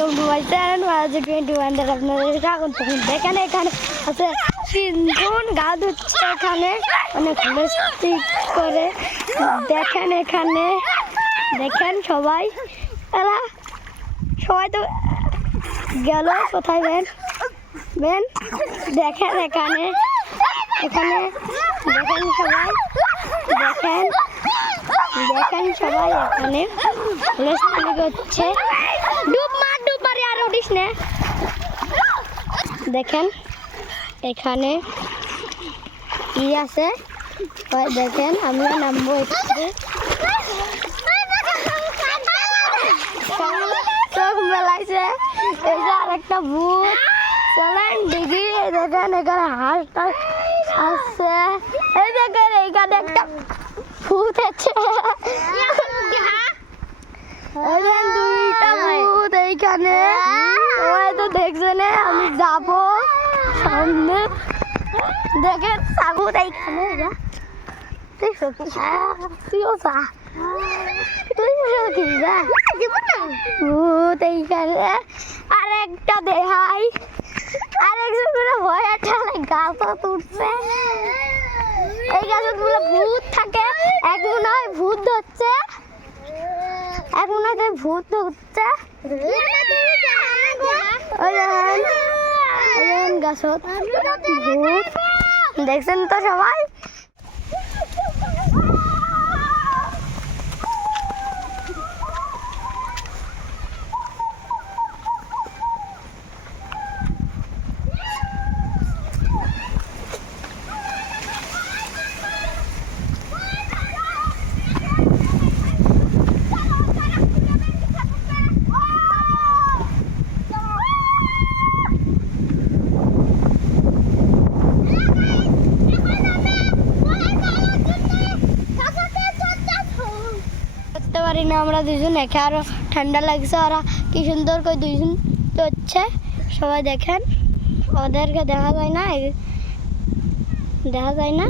Welcome to my channel Marajo 21 এর আপনাদের স্বাগত। দেখেন এখানে আছে তিনজন গা ধুচ্ছে, এখানে অনেক মস্তি করে। দেখেন এখানে দেখেন সবাই, এরা সবাই তো গেল কোথায় বেন বেন দেখেন এখানে এখানে দেখেন সবাই, দেখেন দেখেন সবাই এখানে মস্তি করছে। ডুব মারি আর উঠিস না। দেখেন এখানে কি আছে, দেখেন আমরা নামবো একটু। চোখ মেলাইছে, এই যে আর একটা ভূত। চলেন দেখি। দেখেন এখানে হাঁসটা আসছে, এই দেখেন এইখানে একটা ভূত আছে। দুইটা ভূত এইখানে, সবাই তো দেখছে না। আমি যাবো সামনে, দেখেন সাগুত এইখানে। তুইও যা, তুই ভূত এইখানে। আর একটা দেখাই, আর একজন ভয় একটা গাছও তুলছে। এই গাছে পুরো ভূত থাকে, এক মনে হয় ভূত ধরছে, এক মনে হয় ভূত ধরছে। গাছত ভূত দেখছেন তো সবাই। পারি না আমরা দুজন, একে আরো ঠান্ডা লাগছে। ওরা কি সুন্দর করে দুইজন হচ্ছে, সবাই দেখেন। ওদেরকে দেখা যায় না, দেখা যায় না।